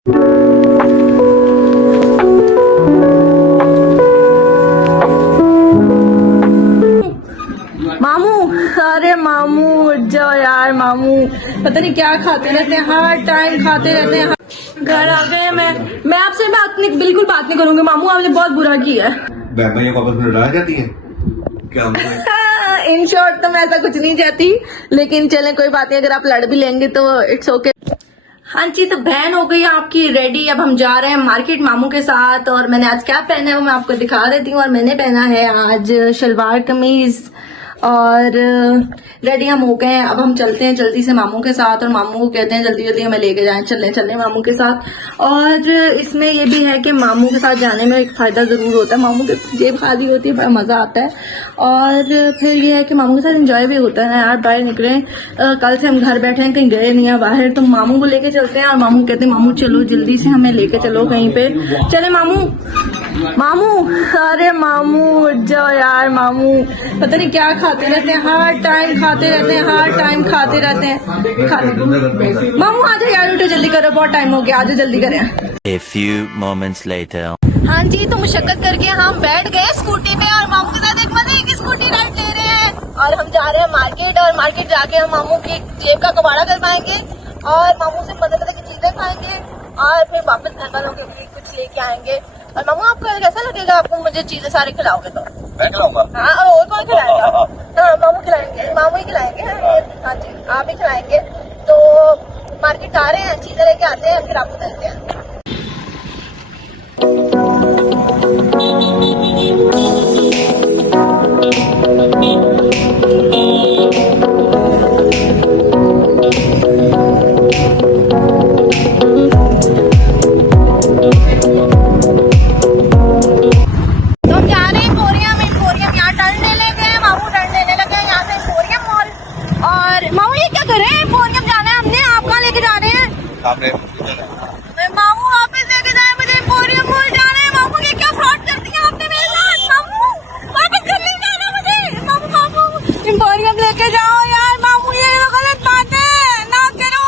मामू, अरे मामू उठ जाओ यार। मामू पता नहीं क्या खाते रहते हैं, हर टाइम खाते रहते हैं। घर आ गए। मैं आपसे बिल्कुल बात नहीं करूंगी मामू, आपने बहुत बुरा किया है। ये वापस में डरा जाती है क्या? इन शॉर्ट तो मैं ऐसा कुछ नहीं चाहती, लेकिन चलें कोई बात नहीं, अगर आप लड़ भी लेंगे तो इट्स ओके। हाँ जी, तो बहन हो गई आपकी रेडी। अब हम जा रहे हैं मार्केट मामू के साथ, और मैंने आज क्या पहना है वो मैं आपको दिखा देती हूँ। और मैंने पहना है आज शलवार कमीज, और रेडी हम हो गए हैं। अब हम चलते हैं जल्दी से मामू के साथ, और मामू को कहते हैं जल्दी जल्दी हमें लेके जाएं, चलने मामू के साथ। और इसमें ये भी है कि मामू के साथ जाने में एक फायदा जरूर होता है, मामू की जेब खाली होती है, बड़ा मजा आता है। और फिर ये है कि मामू के साथ एंजॉय भी होता है यार। बाहर निकले, कल से हम घर बैठे हैं, कहीं गए नहीं है बाहर, तो मामू को लेके चलते हैं। और मामू कहते हैं मामू चलो जल्दी से हमें लेके चलो कहीं पे। चले मामू। मामू, अरे मामू उठ जाओ यार। मामू पता नहीं क्या खाते रहते हैं, हर टाइम खाते रहते हैं, हर टाइम खाते रहते हैं। मामू आ जाओ यार, उठो जल्दी करो, बहुत टाइम हो गया, आ जाओ जल्दी करें। A few moments later. हाँ जी, तो मुशक्कत करके हम बैठ गए स्कूटी पे, और मामू के साथ एक मजे की स्कूटी राइड ले रहे हैं। और हम जा रहे हैं मार्केट, और मार्केट जाके हम मामू की जेब का कबाड़ा कर पाएंगे, और मामू से मदद की चीजें खाएंगे, और फिर वापस घर वालों के लिए कुछ लेके आएंगे। और मामू आपको कैसा लगेगा, आपको मुझे चीजें सारी खिलाओगे तो? मैं खिलाऊंगा। हाँ, और कौन खिलाएगा? हाँ, मामू खिलाएंगे, मामू ही खिलाएंगे। हाँ जी, आप ही खिलाएंगे। तो मार्केट आ रहे हैं, चीजें लेके आते हैं, फिर आपको देते हैं। मामू वापस लेके जाए मुझे, एम्पोरियम मॉल जाना है। मामू ये क्या फ्रॉड कर दिया आपने मेरे साथ? मामू वापस घर नहीं जाना मुझे। मामू एम्पोरियम लेके जाओ यार। मामू ये गलत बात है, ना करो।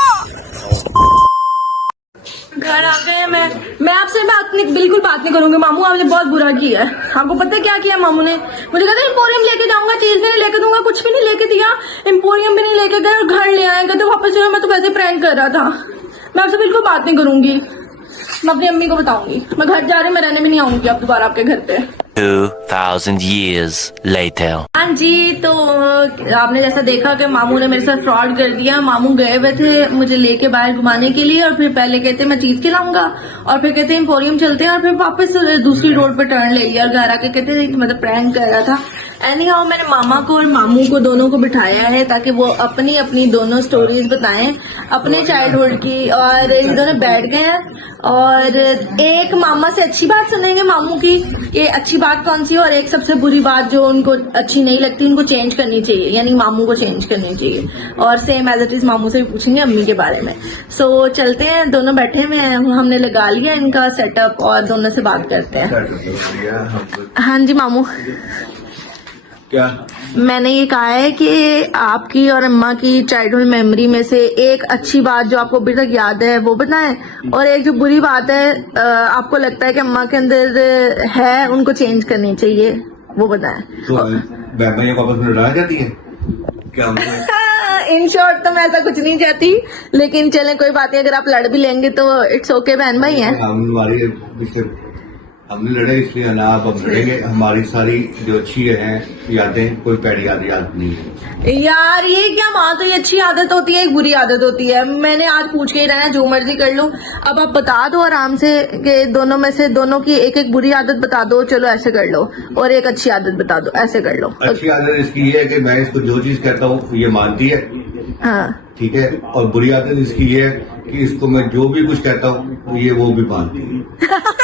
घर आ गए। मैं आपसे बिल्कुल बात नहीं करूंगी मामू, आपने बहुत बुरा किया है। आपको पता है क्या किया मामू ने? मुझे कहते एम्पोरियम लेके जाऊंगा, चीज भी नहीं लेके दूंगा, कुछ भी नहीं लेके दिया, एम्पोरियम भी नहीं लेके गए, और घर ले आए, कहते वापस चलो। मैं तो वैसे प्रैंक कर रहा था। मैं आपसे बिल्कुल बात नहीं करूंगी, मैं अपनी अम्मी को बताऊंगी। मैं घर जा रही हूँ, मैं रहने भी नहीं आऊंगी अब दोबारा आपके घर पे। 2000 years later. हाँ जी, तो आपने जैसा देखा कि मामू ने मेरे साथ फ्रॉड कर दिया। मामू गए हुए थे मुझे लेके बाहर घुमाने के लिए, और फिर पहले कहते मैं चीज खिलाऊंगा, और फिर कहते एम्पोरियम चलते हैं, और फिर वापस दूसरी रोड पे टर्न ले लिया, और घर आके कहते मतलब प्रैंक कर रहा था। एनी हाउ, मैंने मामा को और मामू को दोनों को बिठाया है ताकि वो अपनी अपनी दोनों स्टोरीज बताएं अपने चाइल्डहुड की। और इन दोनों बैठ गए हैं, और एक मामा से अच्छी बात सुनेंगे मामू की, ये अच्छी बात कौन सी है, और एक सबसे बुरी बात जो उनको अच्छी नहीं लगती, उनको चेंज करनी चाहिए, यानी मामू को चेंज करनी चाहिए। और सेम एज इट इज मामू से भी पूछेंगे अम्मी के बारे में। सो चलते हैं, दोनों बैठे हुए हैं, हमने लगा लिया इनका सेटअप, और दोनों से बात करते हैं। हाँ जी मामू, क्या मैंने ये कहा है कि आपकी और अम्मा की चाइल्डहुड मेमोरी में से एक अच्छी बात जो आपको अभी तक याद है वो बताएं, और एक जो बुरी बात है आपको लगता है कि अम्मा के अंदर है, उनको चेंज करनी चाहिए, वो बताएं। तो ये वापस में डरा जाती है क्या? इन शॉर्ट तो मैं ऐसा कुछ नहीं चाहती, लेकिन चलें कोई बात नहीं, अगर आप लड़ भी लेंगे तो इट्स ओके। बहन भाई हैं, हमने लड़े इसलिए ना, अब हम लड़ेंगे। हमारी सारी जो अच्छी हैं यादें, कोई पैड़ी याद नहीं है यार। ये क्या बात है, ये अच्छी आदत होती है, एक बुरी आदत होती है। मैंने आज पूछ के ही रहना, जो मर्जी कर लूं। अब आप बता दो आराम से कि दोनों में से दोनों की एक एक बुरी आदत बता दो, चलो ऐसे कर लो, और एक अच्छी आदत बता दो, ऐसे कर लो। अच्छी आदत इसकी ये है कि मैं इसको जो चीज कहता हूँ ये मानती है, हाँ ठीक है। और बुरी आदत इसकी ये है कि इसको मैं जो भी कुछ कहता हूँ ये वो भी मानती है।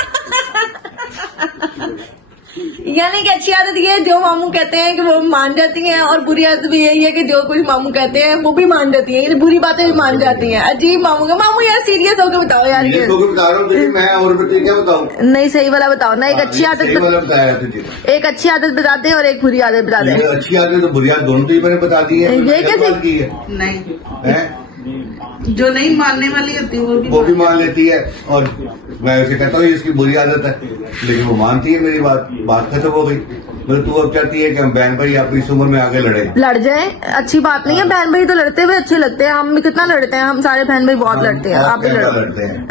यानी कि अच्छी आदत ये है जो मामू कहते हैं कि वो मान जाती हैं, और बुरी आदत भी यही है कि जो कुछ मामू कहते हैं वो भी मान जाती हैं, बुरी बातें भी मान जाती हैं। अजीब मामू का। मामू यार सीरियस होकर बताओ यार, ये तो बता रहा हूँ मैं, और क्या बताऊँ? नहीं सही वाला बताओ ना, एक अच्छी आदत बताया तुझे, एक अच्छी आदत बता दें और एक बुरी आदत बता दें। अच्छी आदत तो बुरी आदत दोनों तो ही मैंने बता दी है। ये कैसे की है? नहीं है जो नहीं मानने वाली होती वो भी मान लेती है, और मैं उसे कहता हूँ इसकी बुरी आदत है, लेकिन वो मानती है मेरी बात खत्म हो गई। मतलब तू अब चाहती है कि हम बहन भाई अपनी इस उम्र में आगे लड़े। लड़ जाए अच्छी बात नहीं है, बहन भाई तो लड़ते हुए अच्छे लगते हैं, हम भी कितना लड़ते हैं, हम सारे बहन भाई बहुत लड़ते हैं, आप भी लड़ते हैं।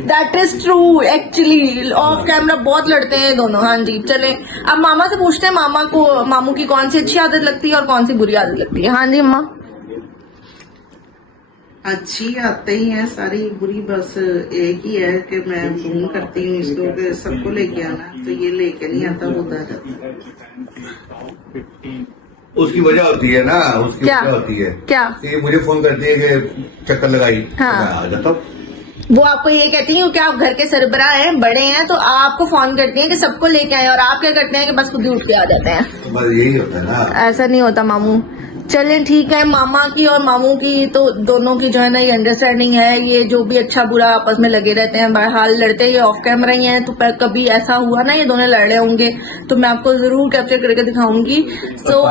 That is true actually, of camera बहुत लड़ते हैं ये दोनों। हाँ जी, चले अब मामा से पूछते हैं मामू की कौन सी अच्छी आदत लगती है और कौन सी बुरी आदत लगती है। हाँ जी अम्मा। अच्छी आते ही है सारी, बुरी बस एक ही है कि मैं फोन करती हूँ इसको कि सबको लेके आना, तो ये लेके नहीं आता, वो आ जाता। उसकी वजह होती है ना, उसकी क्या? वजह होती है क्या? ये मुझे फोन करती है कि चक्कर लगाई, हाँ। तो मैं आ जाता हूँ। वो आपको ये कहती है कि आप घर के सरबराह हैं, बड़े हैं, तो आपको फोन करती हैं कि सबको लेके आए, और आप क्या करते हैं कि बस खुद ही उठ के आ जाते हैं। तो बस यही होता है ना। ऐसा नहीं होता मामू। चलें ठीक है, मामा की और मामू की तो दोनों की जो है ना ये अंडरस्टैंडिंग है, ये जो भी अच्छा बुरा आपस में लगे रहते हैं, बहरहाल लड़ते ये ऑफ कैमरा ही हैं, तो पर कभी ऐसा हुआ ना ये दोनों लड़ रहे होंगे तो मैं आपको जरूर कैप्चर करके दिखाऊंगी। तो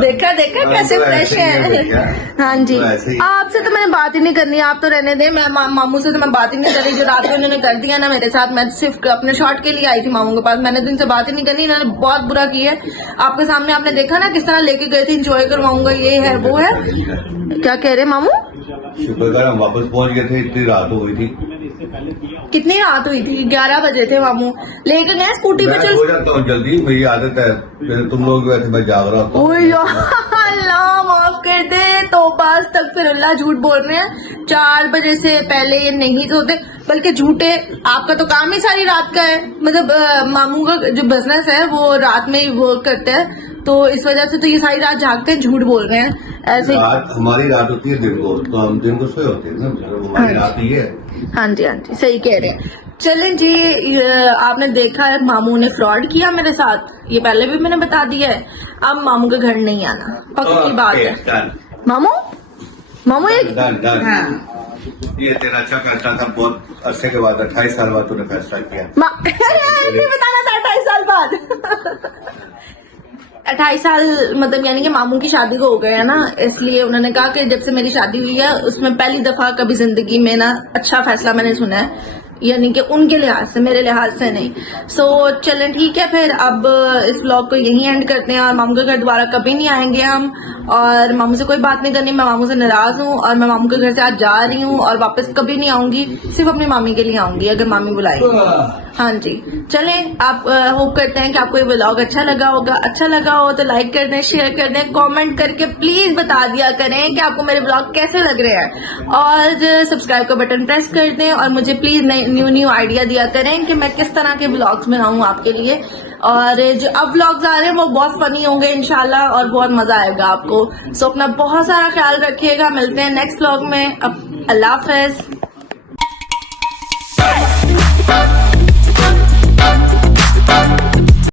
देखा कैसे फ्रेश है। हाँ जी, आपसे तो मैंने बात ही नहीं करनी, आप तो रहने दें, मैं मामू से तो मैं बात ही नहीं कर रही, जो रात में उन्होंने कर दिया ना मेरे साथ, मैं सिर्फ अपने शॉट के लिए आई थी मामू के पास, मैंने तो इनसे बात ही नहीं करनी, इन्होंने बहुत बुरा किया है। आपके सामने आपने देखा ना किस तरह लेके गए थे, इंजॉय करवाऊंगा, ये है वो है। क्या कह रहे मामू? शुक्र कर हम वापस पहुंच गए थे, इतनी रात हो गई थी। कितनी रात हुई थी? 11 बजे थे मामू, लेके गए स्कूटी पे। मैं हो जाता हूँ जल्दी, मेरी आदत है, तुम लोग वैसे मैं जाग रहा हूँ। अल्लाह माफ कर दे, तौबा अस्तगफिरुल्लाह, झूठ बोल रहे हैं, 4 बजे से पहले ये नहीं सोते, बल्कि झूठे। आपका तो काम ही सारी रात का है, मतलब मामू का जो बिजनेस है वो रात में ही वर्क करते हैं, तो इस वजह से तो ये सारी रात जागते हैं, झूठ बोल रहे हैं ऐसे। रात हमारी रात होती है दिन को, तो हम दिन को सोए होते हैं ना, मतलब हमारी रात ही है। हाँ जी सही कह रहे हैं। चलें जी, आपने देखा है मामू ने फ्रॉड किया मेरे साथ, ये पहले भी मैंने बता दिया है। अब मामू के घर नहीं आना, पक्की बात है। मामू एक ये तेरा अच्छा फैसला था, बहुत अरसे के बाद, 28 साल बाद तूने फैसला किया। बताना था 28 साल बाद। 28 साल मतलब यानी कि मामू की शादी को हो गया है ना, इसलिए उन्होंने कहा कि जब से मेरी शादी हुई है उसमें पहली दफा कभी जिंदगी में ना अच्छा फैसला मैंने सुना है, यानी कि उनके लिहाज से, मेरे लिहाज से नहीं। सो चलें ठीक है, फिर अब इस ब्लॉग को यहीं एंड करते हैं, और मामू के घर दोबारा कभी नहीं आएंगे हम, और मामू से कोई बात नहीं करनी, मैं मामू से नाराज हूँ, और मैं मामू के घर से आज जा रही हूँ, और वापस कभी नहीं आऊंगी, सिर्फ अपनी मामी के लिए आऊंगी अगर मामी बुलाएंगी। हाँ जी, चलें, आप होप करते हैं कि आपको ये व्लॉग अच्छा लगा होगा। अच्छा लगा हो तो लाइक कर दें, शेयर कर दें, कमेंट करके प्लीज बता दिया करें कि आपको मेरे व्लॉग कैसे लग रहे हैं, और सब्सक्राइब का बटन प्रेस कर दें, और मुझे प्लीज न्यू आइडिया दिया करें कि मैं किस तरह के व्लॉग्स बनाऊं आपके लिए, और जो अब व्लॉग्स आ रहे हैं वो बहुत फनी होंगे इंशाल्लाह, और बहुत मजा आएगा आपको। सो अपना बहुत सारा ख्याल रखिएगा, मिलते हैं नेक्स्ट व्लॉग में, अल्लाह हाफिज।